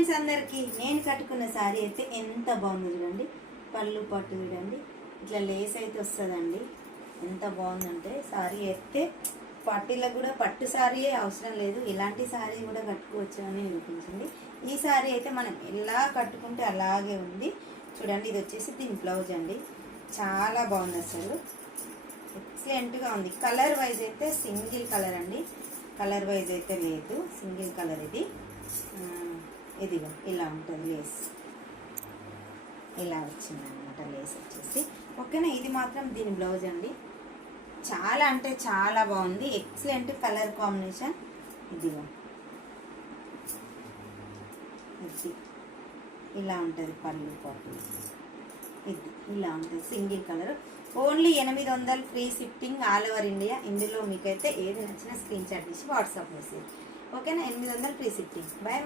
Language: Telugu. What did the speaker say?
ఫ్రెండ్స్ అందరికీ నేను కట్టుకున్న శారీ అయితే ఎంత బాగుంది చూడండి. పళ్ళు పట్టు చూడండి, ఇట్లా లేస్ అయితే వస్తుందండి. ఎంత బాగుందంటే శారీ అయితే పార్టీలకు కూడా పట్టు శారీ అవసరం లేదు, ఇలాంటి శారీ కూడా కట్టుకోవచ్చు అని అనిపించింది. ఈ శారీ అయితే మనం ఎలా కట్టుకుంటే అలాగే ఉంది చూడండి. ఇది వచ్చేసి దీని బ్లౌజ్ అండి, చాలా బాగుంది, అసలు ఎక్సలెంట్గా ఉంది. కలర్ వైజ్ అయితే సింగిల్ కలర్ అండి, కలర్ వైజ్ అయితే లేదు, సింగిల్ కలర్. ఇదిగో ఇలా ఉంటుంది లేస్, ఇలా వచ్చింది అనమాట లేస్ వచ్చేసి. ఓకేనా, ఇది మాత్రం దీని బ్లౌజ్ అండి. చాలా అంటే చాలా బాగుంది, ఎక్సలెంట్ కలర్ కాంబినేషన్. ఇదిగో ఇది ఇలా ఉంటుంది పళ్ళు పాటు, ఇది ఇలా ఉంటుంది single colour. Only 800 free shipping all over India. ఇందులో మీకైతే ఏది నచ్చినా స్క్రీన్ షాట్ తీసి వాట్సాప్ మెసేజ్. ఓకేనా, 800 ఫ్రీ షిప్పింగ్. బాయ్.